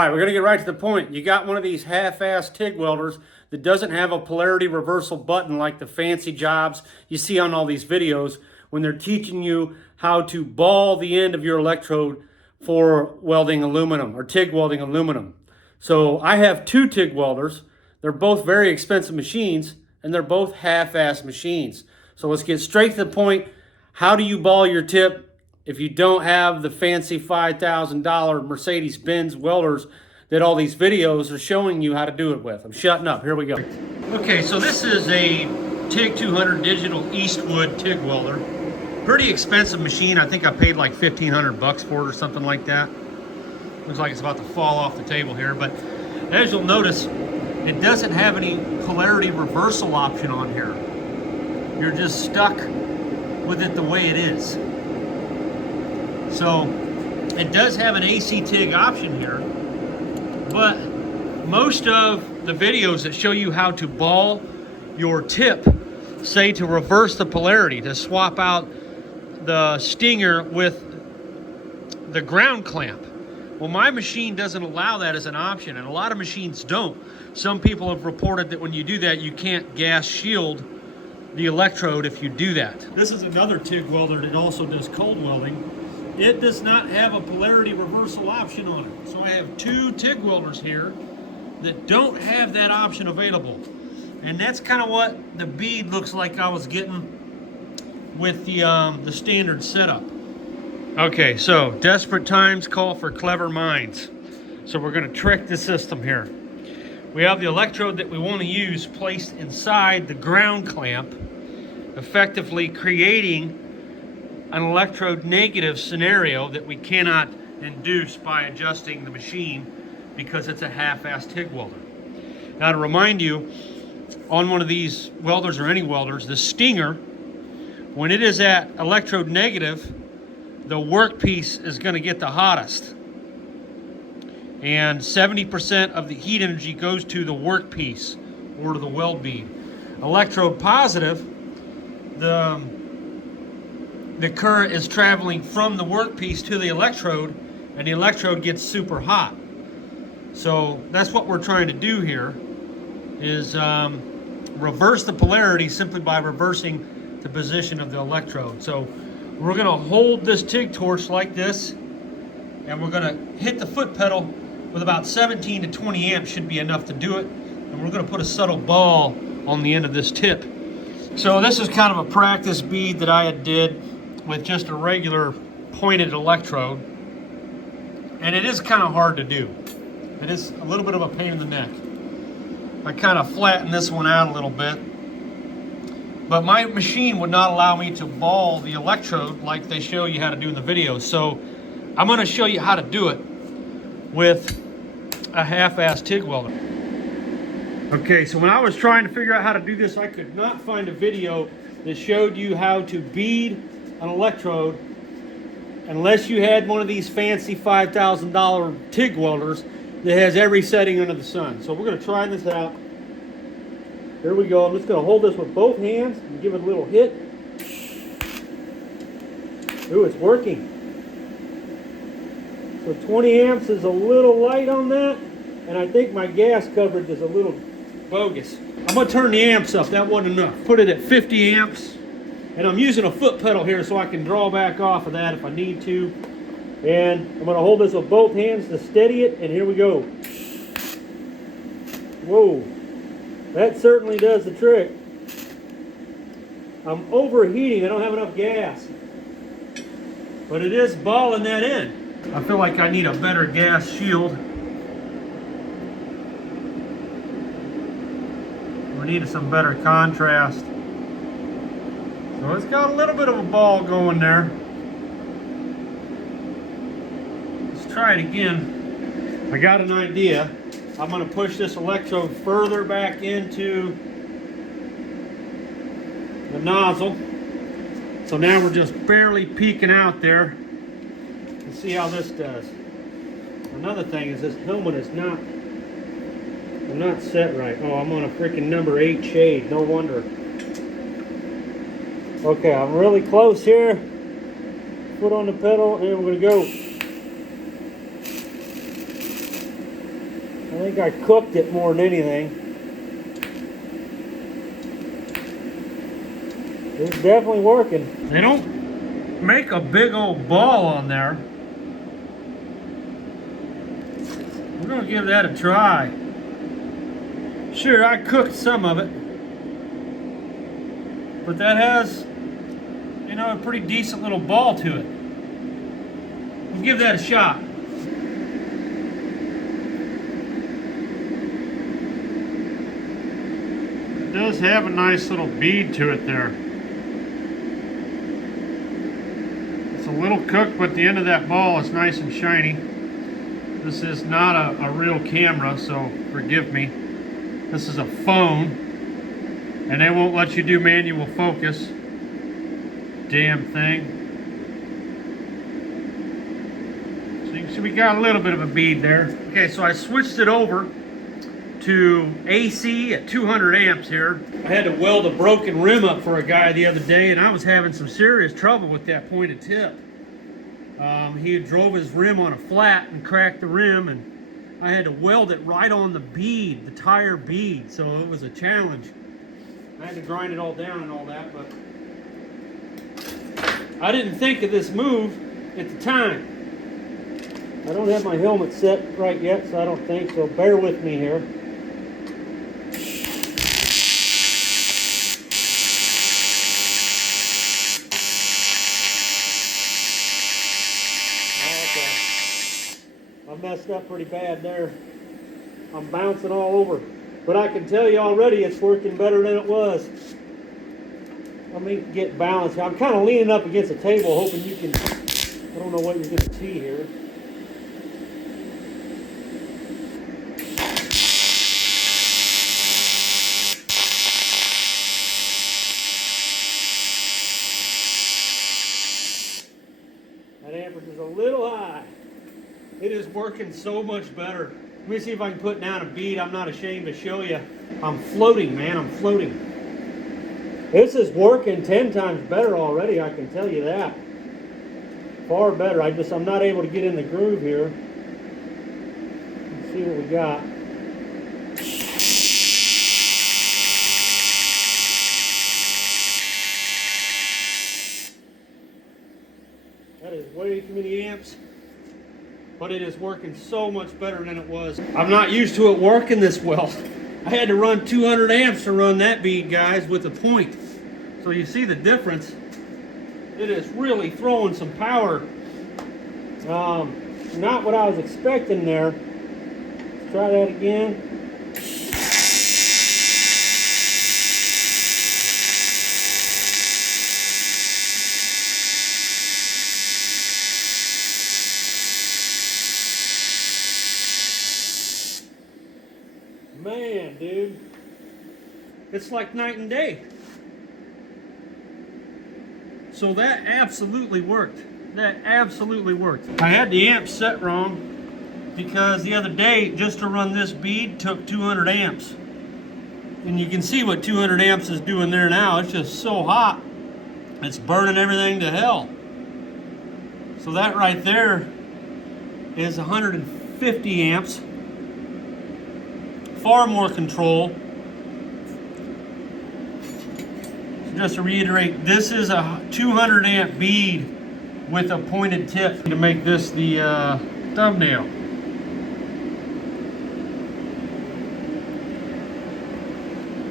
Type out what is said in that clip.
right, we're going to get right to the point. You got one of these half-ass TIG welders that doesn't have a polarity reversal button like the fancy jobs you see on all these videos when they're teaching you how to ball the end of your electrode for welding aluminum or TIG welding aluminum. So I have two TIG welders. They're both very expensive machines and they're both half-ass machines. So let's get straight to the point. How do you ball your tip if you don't have the fancy $5,000 Mercedes-Benz welders that all these videos are showing you how to do it with? I'm shutting up. Here we go. Okay, so this is a TIG 200 digital Eastwood TIG welder. Pretty expensive machine. I think I paid like 1,500 bucks for it or something like that. Looks like it's about to fall off the table here, but as you'll notice, it doesn't have any polarity reversal option on here. You're just stuck with it the way it is. So it does have an AC TIG option here, but most of the videos that show you how to ball your tip say to reverse the polarity, to swap out the stinger with the ground clamp. Well, my machine doesn't allow that as an option, and a lot of machines don't. Some people have reported that when you do that, you can't gas shield the electrode if you do that. This is another TIG welder that also does cold welding. It does not have a polarity reversal option on it. So I have two TIG welders here that don't have that option available. And that's kind of what the bead looks like I was getting with the standard setup. Okay, so desperate times call for clever minds. So we're going to trick the system here. We have the electrode that we want to use placed inside the ground clamp, effectively creating an electrode negative scenario that we cannot induce by adjusting the machine because it's a half-ass TIG welder. Now, to remind you, on one of these welders or any welders, the stinger, when it is at electrode negative, the workpiece is going to get the hottest. And 70% of the heat energy goes to the workpiece or to the weld bead. Electrode positive, the current is traveling from the workpiece to the electrode, and the electrode gets super hot. So that's what we're trying to do here, is reverse the polarity simply by reversing the position of the electrode. So we're going to hold this TIG torch like this, and we're going to hit the foot pedal with about 17 to 20 amps should be enough to do it. And we're going to put a subtle ball on the end of this tip. So this is kind of a practice bead that I did with just a regular pointed electrode, and it is kind of hard to do. It is a little bit of a pain in the neck. I kind of flattened this one out a little bit, but my machine would not allow me to ball the electrode like they show you how to do in the video. So I'm going to show you how to do it with a half-ass TIG welder. Okay, so when I was trying to figure out how to do this, I could not find a video that showed you how to bead an electrode unless you had one of these fancy $5,000 TIG welders that has every setting under the sun. So we're going to try this out. Here we go. I'm just going to hold this with both hands and give it a little hit. Ooh, it's working. So 20 amps is a little light on that, and I think my gas coverage is a little bogus. I'm going to turn the amps up. That wasn't enough. Put it at 50 amps. And I'm using a foot pedal here so I can draw back off of that if I need to. And I'm going to hold this with both hands to steady it. And here we go. Whoa. That certainly does the trick. I'm overheating. I don't have enough gas. But it is balling that in. I feel like I need a better gas shield. We need some better contrast. So it's got a little bit of a ball going there. Let's try it again. I got an idea. I'm going to push this electrode further back into the nozzle. So now we're just barely peeking out there. Let's see how this does. Another thing is this helmet is not set right. Oh, I'm on a freaking number 8 shade. No wonder. Okay, I'm really close here. Foot on the pedal, and we're going to go. I think I cooked it more than anything. It's definitely working. They don't make a big old ball on there. We're gonna give that a try. Sure, I cooked some of it, but that has, you know, a pretty decent little ball to it. We'll give that a shot. It does have a nice little bead to it there. It's a little cooked, but the end of that ball is nice and shiny. This is not a real camera, so forgive me. This is a phone, and they won't let you do manual focus. Damn thing. So you can see we got a little bit of a bead there. Okay, so I switched it over to AC at 200 amps here. I had to weld a broken rim up for a guy the other day, and I was having some serious trouble with that pointed tip. He drove his rim on a flat and cracked the rim, and I had to weld it right on the bead, the tire bead, so it was a challenge. I had to grind it all down and all that, but I didn't think of this move at the time. I don't have my helmet set right yet, so I don't think so. Bear with me here. I messed up pretty bad there. I'm bouncing all over. But I can tell you already it's working better than it was. Let me get balanced. I'm kind of leaning up against the table hoping you can, I don't know what you're going to see here. That amperage is a little high. It is working so much better. Let me see if I can put down a bead. I'm not ashamed to show you. I'm floating, man. I'm floating. This is working 10 times better already, I can tell you that. Far better. I'm not able to get in the groove here. Let's see what we got. That is way too many amps. But it is working so much better than it was. I'm not used to it working this well. I had to run 200 amps to run that bead, guys, with a point. So you see the difference. It is really throwing some power. Not what I was expecting there. Let's try that again. Man, dude, it's like night and day. So that absolutely worked. That absolutely worked. I had the amp set wrong because the other day, just to run this bead took 200 amps. And you can see what 200 amps is doing there now. It's just so hot. It's burning everything to hell. So that right there is 150 amps. Far more control. So just to reiterate, this is a 200 amp bead with a pointed tip to make this the thumbnail.